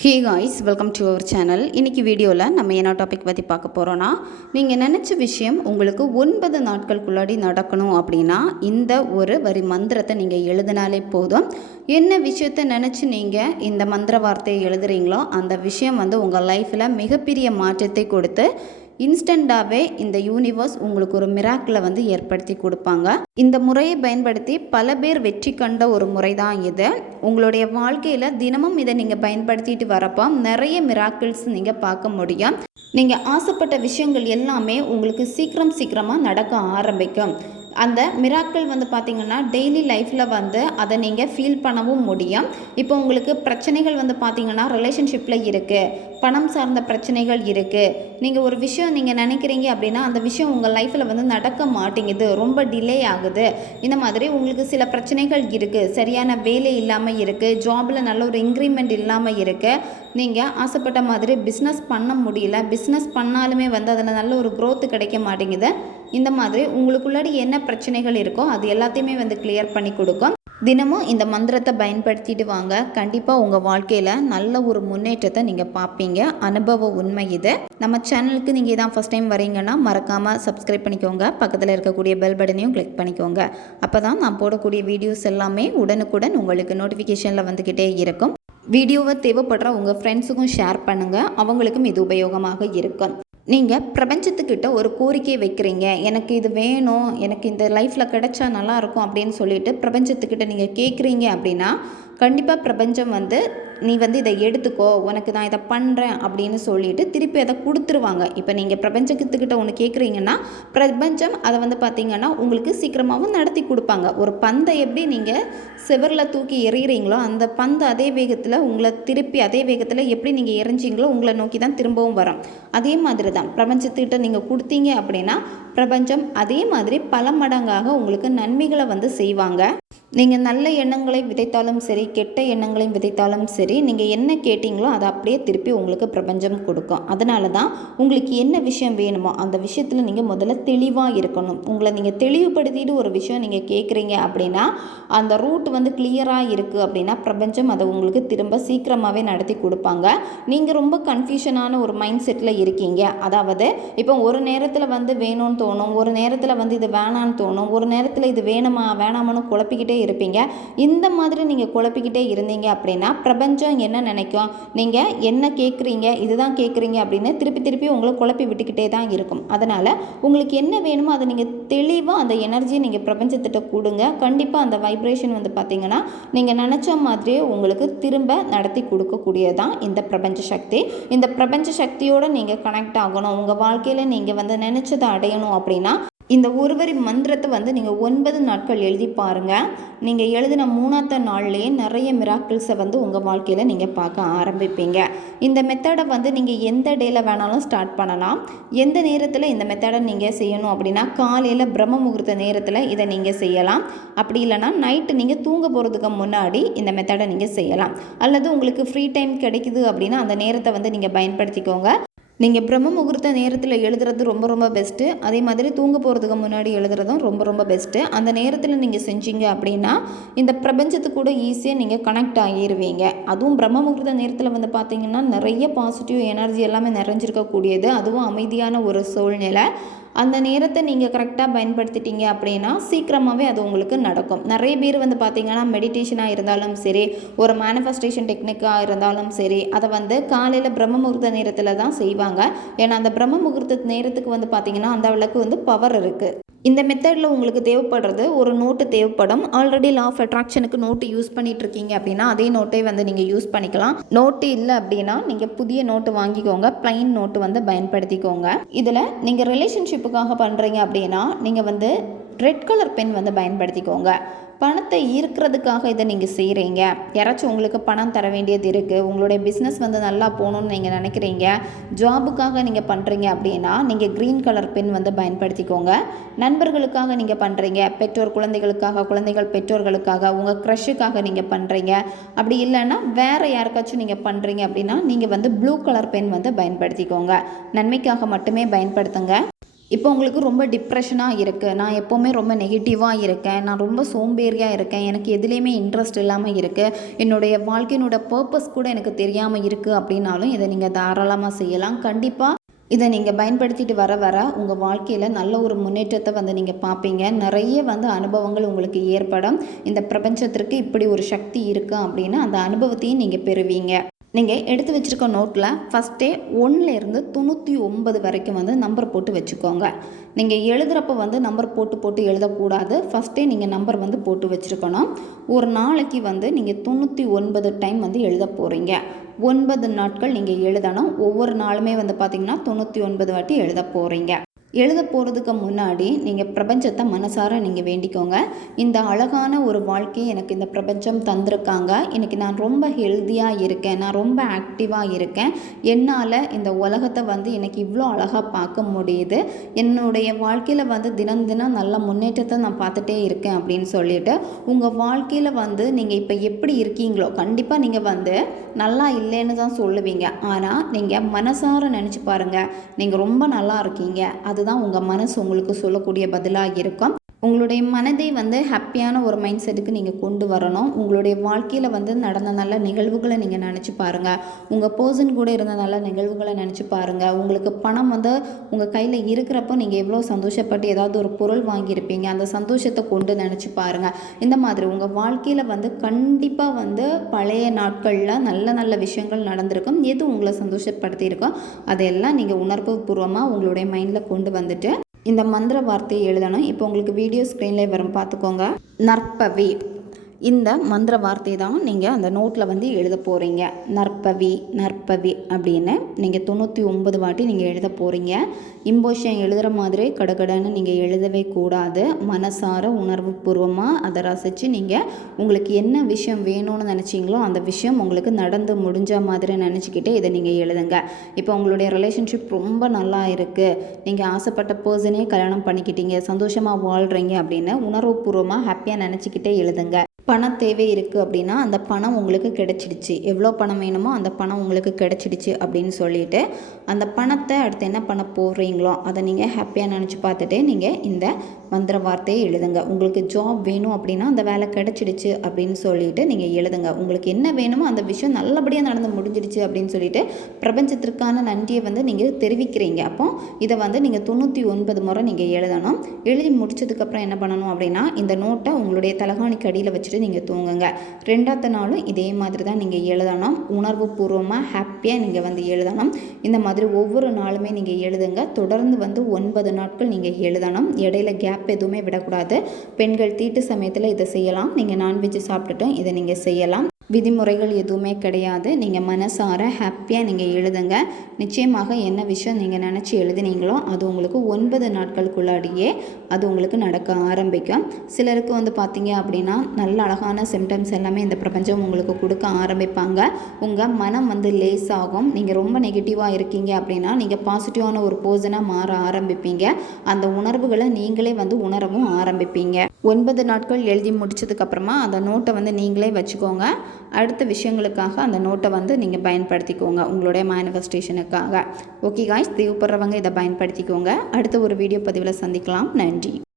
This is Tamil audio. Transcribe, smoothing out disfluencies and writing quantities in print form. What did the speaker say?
Hey guys, welcome to our channel. இன்றைக்கி வீடியோவில் நம்ம என்ன டாபிக் பற்றி பார்க்க போகிறோன்னா, நீங்கள் நினச்ச விஷயம் உங்களுக்கு 9 நாட்களுக்குள்ளாடி நடக்கணும் அப்படின்னா இந்த ஒரு வரி மந்திரத்தை நீங்கள் எழுதினாலே போதும். என்ன விஷயத்தை நினச்சி நீங்கள் இந்த மந்திர வார்த்தையை எழுதுறீங்களோ அந்த விஷயம் உங்கள் லைஃப்பில் மிகப்பெரிய மாற்றத்தை கொடுத்து இன்ஸ்டண்ட்டாகவே இந்த யூனிவர்ஸ் உங்களுக்கு ஒரு மிராக்கிளை ஏற்படுத்தி கொடுப்பாங்க. இந்த முறையை பயன்படுத்தி பல பேர் வெற்றி கண்ட ஒரு முறை தான் இது. உங்களுடைய வாழ்க்கையில் தினமும் இதை நீங்கள் பயன்படுத்திட்டு வரப்போ நிறைய மிராக்கிள்ஸ் நீங்கள் பார்க்க முடியும். நீங்கள் ஆசைப்பட்ட விஷயங்கள் எல்லாமே உங்களுக்கு சீக்கிரமாக நடக்க ஆரம்பிக்கும். அந்த மிராக்கிள் பார்த்திங்கன்னா டெய்லி லைஃப்பில் அதை நீங்கள் ஃபீல் பண்ணவும் முடியும். இப்போ உங்களுக்கு பிரச்சனைகள் பார்த்திங்கன்னா ரிலேஷன்ஷிப்பில் இருக்குது, பணம் சார்ந்த பிரச்சனைகள் இருக்குது. நீங்கள் ஒரு விஷயம் நீங்கள் நினைக்கிறீங்க அப்படின்னா அந்த விஷயம் உங்கள் லைஃப்பில் நடக்க மாட்டேங்குது, ரொம்ப டிலே ஆகுது. இந்த மாதிரி உங்களுக்கு சில பிரச்சனைகள் இருக்குது, சரியான வேலை இல்லாமல் இருக்குது, ஜாபில் நல்ல ஒரு இன்க்ரிமெண்ட் இல்லாமல் இருக்குது, நீங்கள் ஆசைப்பட்ட மாதிரி பிஸ்னஸ் பண்ண முடியல, பிஸ்னஸ் பண்ணாலுமே அதில் நல்ல ஒரு க்ரோத்து கிடைக்க மாட்டேங்குது. இந்த மாதிரி உங்களுக்குள்ளாடி என்ன பிரச்சனைகள் இருக்கோ அது எல்லாத்தையுமே கிளியர் பண்ணி கொடுக்கும். தினமும் இந்த மந்திரத்தை பயன்படுத்திட்டு வாங்க. கண்டிப்பாக உங்கள் வாழ்க்கையில் நல்ல ஒரு முன்னேற்றத்தை நீங்கள் பார்ப்பீங்க. அனுபவ உண்மை இது. நம்ம சேனலுக்கு நீங்கள் தான் ஃபஸ்ட் டைம் வரீங்கன்னா மறக்காமல் சப்ஸ்கிரைப் பண்ணிக்கோங்க. பக்கத்தில் இருக்கக்கூடிய பெல் பட்டனையும் கிளிக் பண்ணிக்கோங்க. அப்போ தான் நான் போடக்கூடிய வீடியோஸ் எல்லாமே உடனுக்குடன் உங்களுக்கு நோட்டிஃபிகேஷனில் வந்துக்கிட்டே இருக்கும். வீடியோவை தேவைப்படுற உங்கள் ஃப்ரெண்ட்ஸுக்கும் ஷேர் பண்ணுங்கள், அவங்களுக்கும் இது உபயோகமாக இருக்கும். நீங்கள் பிரபஞ்சத்துக்கிட்ட ஒரு கோரிக்கை வைக்கிறீங்க, எனக்கு இது வேணும், எனக்கு இந்த லைஃப்பில் கிடைச்சா நல்லாயிருக்கும் அப்படின்னு சொல்லிட்டு பிரபஞ்சத்துக்கிட்ட நீங்கள் கேட்குறீங்க அப்படின்னா கண்டிப்பாக பிரபஞ்சம் நீ இதை எடுத்துக்கோ, உனக்கு நான் இதை பண்ணுறேன் அப்படின்னு சொல்லிட்டு திருப்பி அதை கொடுத்துருவாங்க. இப்போ நீங்கள் பிரபஞ்சத்துக்கிட்ட ஒன்று கேட்குறீங்கன்னா பிரபஞ்சம் அதை பார்த்திங்கன்னா உங்களுக்கு சீக்கிரமாகவும் நடத்தி கொடுப்பாங்க. ஒரு பந்தை எப்படி நீங்கள் செவரில் தூக்கி எறிகிறீங்களோ அந்த பந்து அதே வேகத்தில் உங்களை திருப்பி அதே வேகத்தில் எப்படி நீங்கள் எறிஞ்சிங்களோ உங்களை நோக்கி தான் திரும்பவும் வரும். அதே மாதிரி தான் பிரபஞ்சத்துக்கிட்ட நீங்கள் கொடுத்தீங்க அப்படின்னா பிரபஞ்சம் அதே மாதிரி பல மடங்காக உங்களுக்கு நன்மைகளை செய்வாங்க. நீங்கள் நல்ல எண்ணங்களை விதைத்தாலும் சரி, கெட்ட எண்ணங்களையும் விதைத்தாலும் சரி, நீங்கள் என்ன கேட்டிங்களோ அதை அப்படியே திருப்பி உங்களுக்கு பிரபஞ்சம் கொடுக்கும். அதனால தான் உங்களுக்கு என்ன விஷயம் வேணுமோ அந்த விஷயத்தில் நீங்கள் முதல்ல தெளிவாக இருக்கணும். உங்களை நீங்கள் தெளிவுபடுத்திட்டு ஒரு விஷயம் நீங்கள் கேட்குறீங்க அப்படின்னா அந்த ரூட் கிளியராக இருக்குது அப்படின்னா பிரபஞ்சம் அதை உங்களுக்கு திரும்ப சீக்கிரமாகவே நடத்தி கொடுப்பாங்க. நீங்கள் ரொம்ப கன்ஃபியூஷனான ஒரு மைண்ட் செட்டில் இருக்கீங்க, அதாவது இப்போ ஒரு நேரத்தில் வேணும்னு தோணும், ஒரு நேரத்தில் இது வேணான்னு தோணும், ஒரு நேரத்தில் இது வேணுமா வேணாமனு குழப்பிக்கிட்டே இருப்பீங்க. இந்த மாதிரி நீங்கள் குழப்பிக்கிட்டே இருந்தீங்க அப்படின்னா பிரபஞ்சம் என்ன நினைக்கும், நீங்கள் என்ன கேட்குறீங்க இதுதான் கேட்குறீங்க அப்படின்னு திருப்பி உங்களை குழப்பி விட்டுக்கிட்டே தான் இருக்கும். அதனால் உங்களுக்கு என்ன வேணுமோ அதை நீங்கள் தெளிவாக அந்த எனர்ஜியை நீங்கள் பிரபஞ்சத்திட்ட கொடுங்க. கண்டிப்பாக அந்த வைப்ரேஷன் பார்த்தீங்கன்னா நீங்கள் நினச்ச மாதிரியே உங்களுக்கு திரும்ப நடத்தி கொடுக்கக்கூடியதான் இந்த பிரபஞ்ச சக்தி. இந்த பிரபஞ்ச சக்தியோடு நீங்கள் கனெக்ட் ஆகணும், உங்கள் வாழ்க்கையில் நீங்கள் நினச்சதை அடையணும் அப்படின்னா இந்த ஒருவரி மந்திரத்தை நீங்கள் 9 நாட்கள் எழுதி பாருங்கள். நீங்கள் எழுதின 3ஆவது நாள்லேயே நிறைய மிராக்கிள்ஸை உங்கள் வாழ்க்கையில் நீங்கள் பார்க்க ஆரம்பிப்பீங்க. இந்த மெத்தடை நீங்கள் எந்த டேயில் வேணாலும் ஸ்டார்ட் பண்ணலாம். எந்த நேரத்தில் இந்த மெத்தடை நீங்கள் செய்யணும் அப்படின்னா காலையில் பிரம்ம முகூர்த்த நேரத்தில் இதை நீங்கள் செய்யலாம். அப்படி இல்லைனா நைட்டு நீங்கள் தூங்க போகிறதுக்கு முன்னாடி இந்த மெத்தடை நீங்கள் செய்யலாம். அல்லது உங்களுக்கு ஃப்ரீ டைம் கிடைக்குது அப்படின்னா அந்த நேரத்தை நீங்கள் பயன்படுத்திக்கோங்க. நீங்கள் பிரம்ம முகூர்த்த நேரத்தில் எழுதுறது ரொம்ப பெஸ்ட்டு. அதே மாதிரி தூங்க போகிறதுக்கு முன்னாடி எழுதுறதும் ரொம்ப பெஸ்ட்டு. அந்த நேரத்தில் நீங்கள் செஞ்சீங்க அப்படின்னா இந்த பிரபஞ்சத்துக்கு கூட ஈஸியாக நீங்கள் கனெக்ட் ஆகிடுவீங்க. அதுவும் பிரம்ம முகூர்த்த நேரத்தில் பார்த்திங்கன்னா நிறைய பாசிட்டிவ் எனர்ஜி எல்லாமே நிறைஞ்சிருக்கக்கூடியது, அதுவும் அமைதியான ஒரு சூழ்நிலை. அந்த நேரத்தை நீங்கள் கரெக்டாக பயன்படுத்திட்டீங்க அப்படின்னா சீக்கிரமாகவே அது உங்களுக்கு நடக்கும். நிறைய பேர் பார்த்திங்கன்னா மெடிடேஷனாக இருந்தாலும் சரி, ஒரு மேனிஃபெஸ்டேஷன் டெக்னிக்காக இருந்தாலும் சரி, அதை காலையில் பிரம்ம முகூர்த்த நேரத்தில் தான் செய்வாங்க. ஏன்னா அந்த பிரம்ம முகூர்த்த நேரத்துக்கு பார்த்திங்கன்னா அந்த அளவுக்கு பவர் இருக்குது. இந்த மெத்தடில் உங்களுக்கு தேவைப்படுறது ஒரு நோட்டு தேவைப்படும். ஆல்ரெடி லா ஆஃப் அட்ராக்ஷனுக்கு நோட்டு யூஸ் பண்ணிட்டு இருக்கீங்க அப்படின்னா அதே நோட்டை நீங்கள் யூஸ் பண்ணிக்கலாம். நோட்டு இல்லை அப்படின்னா நீங்கள் புதிய நோட்டு வாங்கிக்கோங்க, பிளைன் நோட்டு பயன்படுத்திக்கோங்க. இதில் நீங்கள் ரிலேஷன்ஷிப்புக்காக பண்ணுறீங்க அப்படின்னா நீங்கள் ரெட் கலர் பென் பயன்படுத்திக்கோங்க. பணத்தை ஈர்க்கிறதுக்காக இதை நீங்கள் செய்கிறீங்க, யாராச்சும் உங்களுக்கு பணம் தர வேண்டியது இருக்குது, உங்களுடைய பிஸ்னஸ் நல்லா போகணுன்னு நீங்கள் நினைக்கிறீங்க, ஜாபுக்காக நீங்கள் பண்ணுறீங்க அப்படின்னா நீங்கள் க்ரீன் கலர் பென் பயன்படுத்திக்கோங்க. நண்பர்களுக்காக நீங்கள் பண்ணுறீங்க, பெற்றோர் குழந்தைகளுக்காக, குழந்தைகள் பெற்றோர்களுக்காக, உங்கள் க்ரஷுக்காக நீங்கள் பண்ணுறீங்க, அப்படி இல்லைன்னா வேறு யாருக்காச்சும் நீங்கள் பண்ணுறீங்க அப்படின்னா நீங்கள் ப்ளூ கலர் பென் பயன்படுத்திக்கோங்க. நன்மைக்காக மட்டுமே பயன்படுத்துங்க. இப்போ உங்களுக்கு ரொம்ப டிப்ரெஷனாக இருக்குது, நான் எப்போவுமே ரொம்ப நெகட்டிவாக இருக்கேன், நான் ரொம்ப சோம்பேறியாக இருக்கேன், எனக்கு எதுலேயுமே இன்ட்ரெஸ்ட் இல்லாமல் இருக்குது, என்னுடைய வாழ்க்கையினோட பர்பஸ் கூட எனக்கு தெரியாமல் இருக்குது அப்படின்னாலும் இதை நீங்கள் தாராளமாக செய்யலாம். கண்டிப்பாக இதை நீங்கள் பயன்படுத்திட்டு வர வர உங்கள் வாழ்க்கையில் நல்ல ஒரு முன்னேற்றத்தை வந்து நீங்கள் பார்ப்பீங்க. நிறைய வந்து அனுபவங்கள் உங்களுக்கு ஏற்படும். இந்த பிரபஞ்சத்திற்கு இப்படி ஒரு சக்தி இருக்குது அப்படின்னு அந்த அனுபவத்தையும் நீங்கள் பெறுவீங்க. நீங்கள் எடுத்து வச்சுருக்க நோட்டில் ஃபஸ்ட்டே 1லேருந்து 99 வரைக்கும் வந்து நம்பர் போட்டு வச்சுக்கோங்க. நீங்கள் எழுதுகிறப்ப வந்து நம்பர் போட்டு போட்டு எழுதக்கூடாது. ஃபஸ்ட்டே நீங்கள் நம்பர் வந்து போட்டு வச்சுருக்கணும். ஒரு நாளைக்கு வந்து நீங்கள் 99 டைம் வந்து எழுத போகிறீங்க. 9 நாட்கள் நீங்கள் எழுதணும். ஒவ்வொரு நாளுமே வந்து பார்த்திங்கன்னா 99 வாட்டி எழுத போகிறீங்க. எழுத போகிறதுக்கு முன்னாடி நீங்கள் பிரபஞ்சத்தை மனசார நீங்கள் வேண்டிக்கோங்க. இந்த அழகான ஒரு வாழ்க்கையை எனக்கு இந்த பிரபஞ்சம் தந்திருக்காங்க, இன்றைக்கி நான் ரொம்ப ஹெல்த்தியாக இருக்கேன், நான் ரொம்ப ஆக்டிவாக இருக்கேன், என்னால் இந்த உலகத்தை வந்து எனக்கு இவ்வளோ அழகாக பார்க்க முடியுது, என்னுடைய வாழ்க்கையில் வந்து தினம் தினம் நல்ல முன்னேற்றத்தை நான் பார்த்துட்டே இருக்கேன் அப்படின்னு சொல்லிட்டு உங்கள் வாழ்க்கையில் வந்து நீங்கள் இப்போ எப்படி இருக்கீங்களோ கண்டிப்பாக நீங்கள் வந்து நல்லா இல்லைன்னு தான் சொல்லுவீங்க. ஆனால் நீங்கள் மனசார நினச்சி பாருங்கள், நீங்கள் ரொம்ப நல்லா இருக்கீங்க. அதுதான் உங்கள் மனசு உங்களுக்கு சொல்லக்கூடிய பதிலாக இருக்கும். உங்களுடைய மனதை வந்து ஹாப்பியான ஒரு மைண்ட் செட்டுக்கு நீங்கள் கொண்டு வரணும். உங்களுடைய வாழ்க்கையில் வந்து நடந்த நல்ல நிகழ்வுகளை நீங்கள் நினச்சி பாருங்கள். உங்கள் பர்சன் கூட இருந்த நல்ல நிகழ்வுகளை நினச்சி பாருங்கள். உங்களுக்கு பணம் வந்து உங்கள் கையில் இருக்கிறப்போ நீங்கள் எவ்வளோ சந்தோஷப்பட்டு ஏதாவது ஒரு பொருள் வாங்கியிருப்பீங்க, அந்த சந்தோஷத்தை கொண்டு நினச்சி பாருங்கள். இந்த மாதிரி உங்கள் வாழ்க்கையில் வந்து கண்டிப்பாக வந்து பழைய நாட்களில் நல்ல நல்ல விஷயங்கள் நடந்திருக்கும். எது உங்களை சந்தோஷப்படுத்தியிருக்கோ அதையெல்லாம் நீங்கள் உணர்வு பூர்வமாக உங்களுடைய மைண்டில் கொண்டு வந்துட்டு இந்த மந்திர வார்த்தையை எழுதணும். இப்போ உங்களுக்கு வீடியோ ஸ்க்ரீன்லேயே வரும், பார்த்துக்கோங்க. நற்பவி, இந்த மந்திர வார்த்தை தான் நீங்கள் அந்த நோட்டில் வந்து எழுத போகிறீங்க. நற்பவி நற்பவி அப்படின்னு நீங்கள் 99 வாட்டி நீங்கள் எழுத போகிறீங்க. இம்போஷன் எழுதுகிற மாதிரி கடகடன்னு நீங்கள் எழுதவே கூடாது. மனசார உணர்வு பூர்வமாக அதை ரசித்து நீங்கள் உங்களுக்கு என்ன விஷயம் வேணும்னு நினச்சிங்களோ அந்த விஷயம் உங்களுக்கு நடந்து முடிஞ்ச மாதிரி நினச்சிக்கிட்டு இதை நீங்கள் எழுதுங்க. இப்போ உங்களுடைய ரிலேஷன்ஷிப் ரொம்ப நல்லா இருக்குது, நீங்கள் ஆசைப்பட்ட பர்சனே கல்யாணம் பண்ணிக்கிட்டீங்க, சந்தோஷமாக வாழ்கிறீங்க அப்படின்னு உணர்வுபூர்வமாக ஹாப்பியாக நினச்சிக்கிட்டே எழுதுங்க. பணம் தேவை இருக்குது அப்படின்னா அந்த பணம் உங்களுக்கு கிடைச்சிடுச்சு, எவ்வளோ பணம் வேணுமோ அந்த பணம் உங்களுக்கு கிடைச்சிடுச்சு அப்படின்னு சொல்லிட்டு அந்த பணத்தை அடுத்து என்ன பண்ண போகிறீங்களோ அதை நீங்கள் ஹாப்பியாக நினச்சி பார்த்துட்டு நீங்கள் இந்த மந்திர வார்த்தையை எழுதுங்க. உங்களுக்கு ஜாப் வேணும் அப்படின்னா அந்த வேலை கிடைச்சிடுச்சு அப்படின்னு சொல்லிட்டு நீங்கள் எழுதுங்க. உங்களுக்கு என்ன வேணுமோ அந்த விஷயம் நல்லபடியாக நடந்து முடிஞ்சிடுச்சு அப்படின்னு சொல்லிட்டு பிரபஞ்சத்திற்கான நன்றியை வந்து நீங்கள் தெரிவிக்கிறீங்க. அப்போ இதை வந்து நீங்கள் 99 முறை நீங்கள் எழுதணும். எழுதி முடிச்சதுக்கப்புறம் என்ன பண்ணணும் அப்படின்னா இந்த நோட்டை உங்களுடைய தலகாணிக்கு அடியில் வச்சு நீங்கள் தூங்குங்க. 2வது நாளும் இதே மாதிரி தான் நீங்கள் எழுதணும். உணர்வு பூர்வமாக ஹாப்பியாக நீங்கள் வந்து எழுதணும். இந்த மாதிரி ஒவ்வொரு நாளுமே நீங்கள் எழுதுங்க. தொடர்ந்து வந்து 9 நாட்கள் நீங்கள் எழுதணும். இடையில கேப் எதுவுமே விடக்கூடாது. பெண்கள் தீட்டு சமயத்தில் இதை செய்யலாம். நீங்கள் நான்வெஜ் சாப்பிட்டுட்டும் இதை நீங்கள் செய்யலாம். விதிமுறைகள் எதுவுமே கிடையாது. நீங்கள் மனசார ஹாப்பியாக நீங்கள் எழுதுங்க. நிச்சயமாக என்ன விஷயம் நீங்கள் நினச்சி எழுதினீங்களோ அது உங்களுக்கு 9 நாட்களுக்குள்ளாடியே அது உங்களுக்கு நடக்க ஆரம்பிக்கும். சிலருக்கு வந்து பார்த்தீங்க அப்படின்னா நல்ல அழகான சிம்டம்ஸ் எல்லாமே இந்த பிரபஞ்சம் உங்களுக்கு கொடுக்க ஆரம்பிப்பாங்க. உங்கள் மனம் வந்து லேஸ் ஆகும். நீங்கள் ரொம்ப நெகட்டிவாக இருக்கீங்க அப்படின்னா நீங்கள் பாசிட்டிவான ஒரு பர்சனாக மாற ஆரம்பிப்பீங்க. அந்த உணர்வுகளை நீங்களே வந்து உணரவும் ஆரம்பிப்பீங்க. 9 நாட்கள் எழுதி முடிச்சதுக்கப்புறமா அந்த நோட்டை வந்து நீங்களே வச்சுக்கோங்க. அடுத்த விஷயங்களுக்காக அந்த நோட்டை வந்து நீங்கள் பயன்படுத்திக்கோங்க, உங்களுடைய மேனிஃபெஸ்டேஷனுக்காக. ஓகே காய்ஸ், தேவைப்படுறவங்க இதை பயன்படுத்திக்கோங்க. அடுத்த ஒரு வீடியோ பதிவில் சந்திக்கலாம். நன்றி.